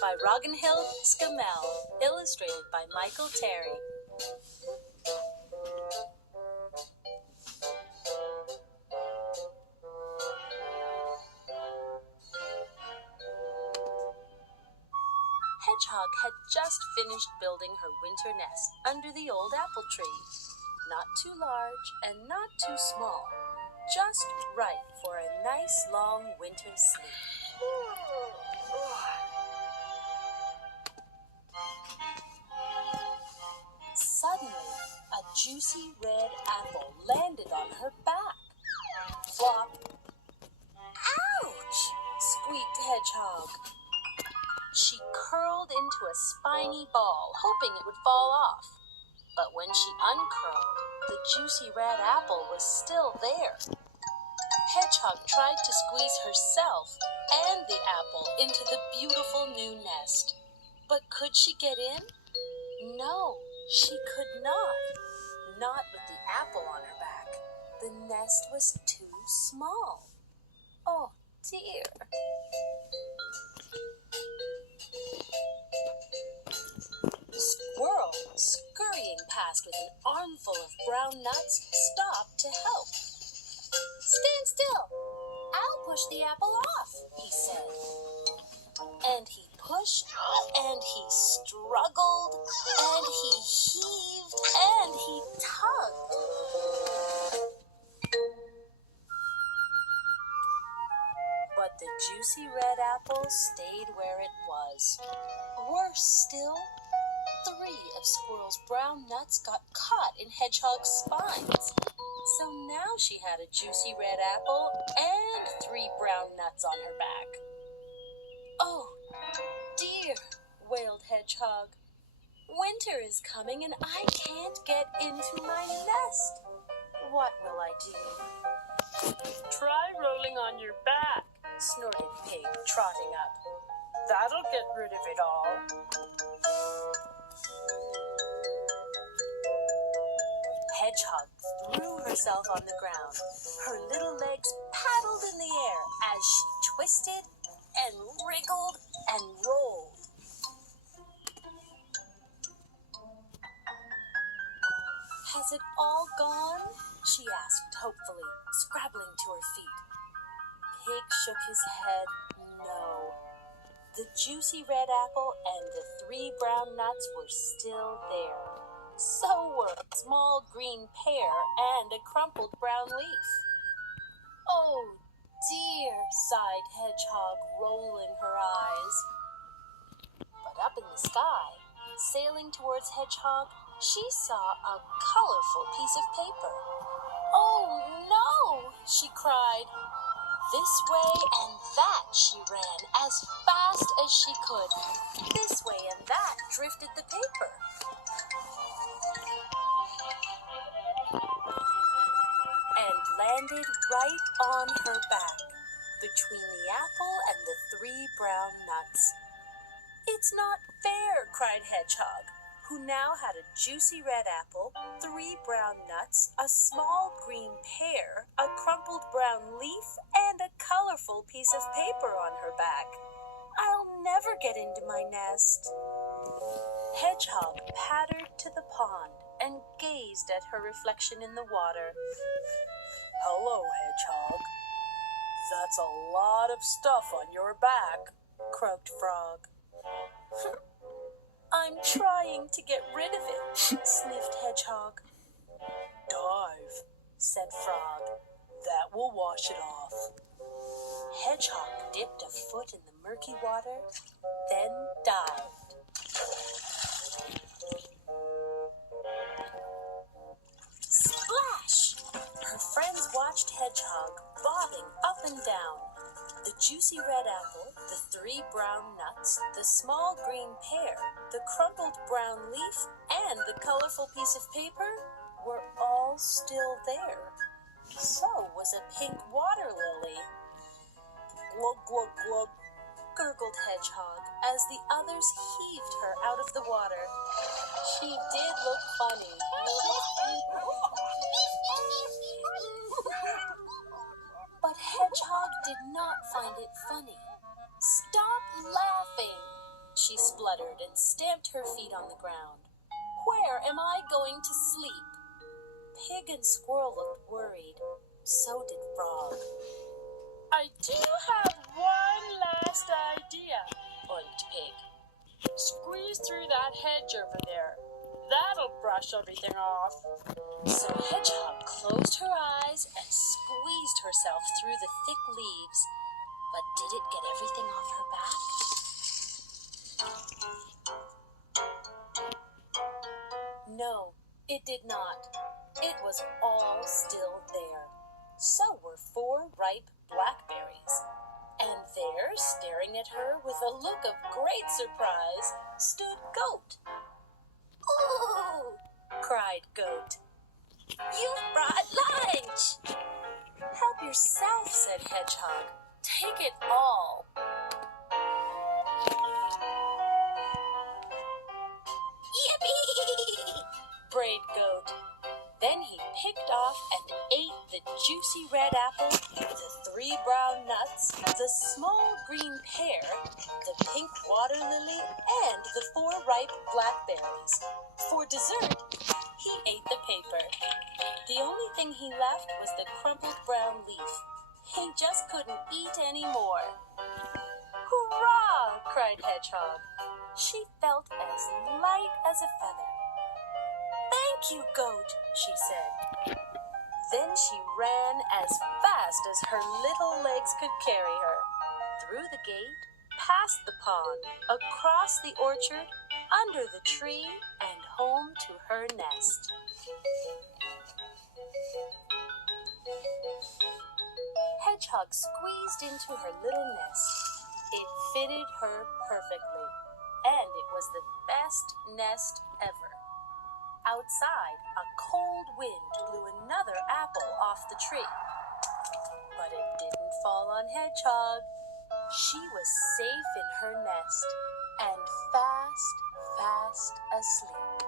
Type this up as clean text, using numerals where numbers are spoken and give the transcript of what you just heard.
by Ragnhild, Scamell, illustrated by Michael Terry. Hedgehog had just finished building her winter nest under the old apple tree. Not too large and not too small, just right for a nice long winter sleep. Suddenly, a juicy red apple landed on her back. Flop! Ouch! Squeaked Hedgehog. She curled into a spiny ball, hoping it would fall off. But when she uncurled, the juicy red apple was still there. Hedgehog tried to squeeze herself and the apple into the beautiful new nest. But could she get in? No, she could not. Not with the apple on her back. The nest was too small. Oh, dear. Squirrel, scurrying past with an armful of brown nuts, stopped to help. Stand still. I'll push the apple off, he said. And he pushed, and he struggled, and he heaved, and he tugged. But the juicy red apple stayed where it was. Worse still, 3 of Squirrel's brown nuts got caught in Hedgehog's spines. So now she had a juicy red apple and 3 brown nuts on her back. Oh, dear, wailed Hedgehog. Winter is coming and I can't get into my nest. What will I do? Try rolling on your back, snorted Pig, trotting up. That'll get rid of it all. Hedgehog threw herself on the ground. Her little legs paddled in the air as she twisted and wriggled and rolled. Has it all gone? She asked hopefully, scrabbling to her feet. Pig shook his head. No. The juicy red apple and the 3 brown nuts were still there. So were a small green pear and a crumpled brown leaf. Oh, dear, sighed Hedgehog, rolling her eyes. But up in the sky, sailing towards Hedgehog, she saw a colorful piece of paper. Oh, no, she cried. This way and that she ran as fast as she could. This way and that drifted the paper. And landed right on her back, between the apple and the 3 brown nuts. It's not fair, cried Hedgehog, who now had a juicy red apple, 3 brown nuts, a small green pear, a crumpled brown leaf, and a colorful piece of paper on her back. I'll never get into my nest. Hedgehog pattered to the pond and gazed at her reflection in the water. Hello, Hedgehog. That's a lot of stuff on your back, croaked Frog. I'm trying to get rid of it, sniffed Hedgehog. Dive, said Frog. That will wash it off. Hedgehog dipped a foot in the murky water, then dived. Splash! Her friends watched Hedgehog bobbing up and down. The juicy red apple, the 3 brown nuts, the small green pear, the crumpled brown leaf, and the colorful piece of paper were all still there. So was a pink water lily. Glug, glug, glug, gurgled Hedgehog as the others heaved her out of the water. She did look funny. But Hedgehog did not find it funny. Stop laughing, she spluttered and stamped her feet on the ground. Where am I going to sleep? Pig and Squirrel looked worried. So did Frog. I do have one last idea, oinked Pig. Squeeze through that hedge over there. That'll brush everything off. So Hedgehog closed her eyes and squeezed herself through the thick leaves. But did it get everything off her back? No, it did not. It was all still there. So were 4 ripe blackberries. And there, staring at her with a look of great surprise, stood Goat. "Ooh!" cried Goat. "You've brought lunch!" "Help yourself," said Hedgehog. "Take it all." "Yippee!" brayed Goat. Then he picked off and ate the juicy red apple, the 3 brown nuts, the small green pear, the pink water lily, and the 4 ripe blackberries. For dessert, he ate the paper. The only thing he left was the crumpled brown leaf. He just couldn't eat any more. "Hurrah!" cried Hedgehog. She felt as light as a feather. "Thank you, Goat," she said. Then she ran as fast as her little legs could carry her. Through the gate, past the pond, across the orchard, under the tree, and home to her nest. Hedgehog squeezed into her little nest. It fitted her perfectly, and it was the best nest ever. Outside, a cold wind blew another apple off the tree. But it didn't fall on Hedgehog. She was safe in her nest and fast asleep.